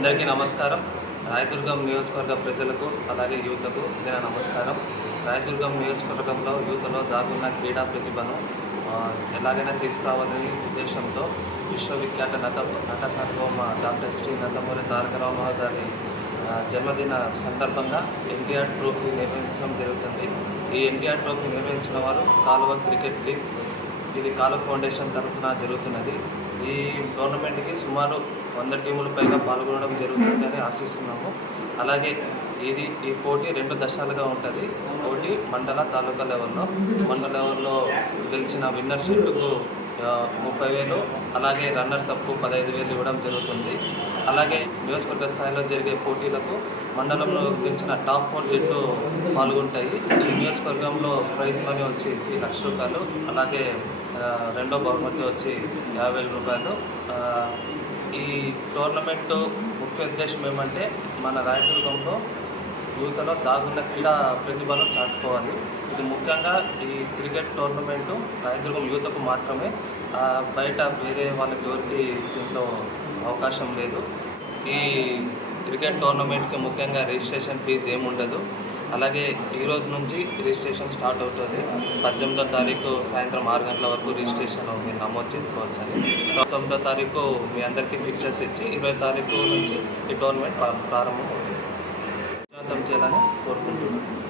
అందరికీ నమస్కారం రాయదుర్గం నియోజకవర్గ ప్రజలకు అలాగే యూత్కు నా నమస్కారం రాయదుర్గం నియోజకవర్గంలో యూత్లో దాగున్న క్రీడా ప్రతిభను ఎలాగైనా తీసుకురావాలని ఉద్దేశంతో విశ్వవిఖ్యాత నట నట సార్వభౌమ డాక్టర్ శ్రీ నందమూరి తారక రామారావు గారి జన్మదిన సందర్భంగా ఎన్టీఆర్ ట్రోఫీ నిర్వహించడం జరుగుతుంది ఈ ఎన్టీఆర్ ట్రోఫీ నిర్వహించిన వారు కాలువ క్రికెట్ లీగ్ ఇది కాలువ ఫౌండేషన్ తరఫున జరుగుతున్నది ఈ టోర్నమెంట్కి సుమారు వంద టీములు పైగా పాల్గొనడం జరుగుతుందని ఆశిస్తున్నాము అలాగే ఇది ఈ పోటీ రెండు దశాలుగా ఉంటుంది ఒకటి మండల తాలూకా లెవెల్లో మండల లెవెల్లో గెలిచిన విన్నర్షిప్కు ముప్పై వేలు అలాగే రన్నర్స్ అప్కు పదహైదు వేలు ఇవ్వడం జరుగుతుంది అలాగే నియోజకవర్గ స్థాయిలో జరిగే పోటీలకు మండలంలో గెలిచిన టాప్ ఫోర్ జట్లు పాల్గొంటాయి ఈ నియోజకవర్గంలో ప్రైజ్ మనీ వచ్చి లక్ష రూపాయలు అలాగే రెండో బహుమతి వచ్చి యాభై వేల రూపాయలు ఈ టోర్నమెంట్ ముఖ్య ఉద్దేశం ఏమంటే మన రాయదుర్గంలో యువతలో దాగున్న క్రీడా ప్రతిభను చాటుకోవాలి ఇది ముఖ్యంగా ఈ క్రికెట్ టోర్నమెంటు రైతులకు యువతకు మాత్రమే బయట వేరే వాళ్ళకి ఎవరికి దీంట్లో అవకాశం లేదు ఈ క్రికెట్ టోర్నమెంట్కి ముఖ్యంగా రిజిస్ట్రేషన్ ఫీజు ఏముండదు అలాగే ఈరోజు నుంచి రిజిస్ట్రేషన్ స్టార్ట్ అవుతుంది పద్దెనిమిదో తారీఖు సాయంత్రం ఆరు గంటల వరకు రిజిస్ట్రేషన్ మీరు నమోదు చేసుకోవచ్చు అని తొమ్మిదో తారీఖు మీ అందరికీ పిక్చర్స్ ఇచ్చి ఇరవై తారీఖు నుంచి ఈ టోర్నమెంట్ ప్రారంభం అవుతుంది उत्तम जेला है पोरबंदर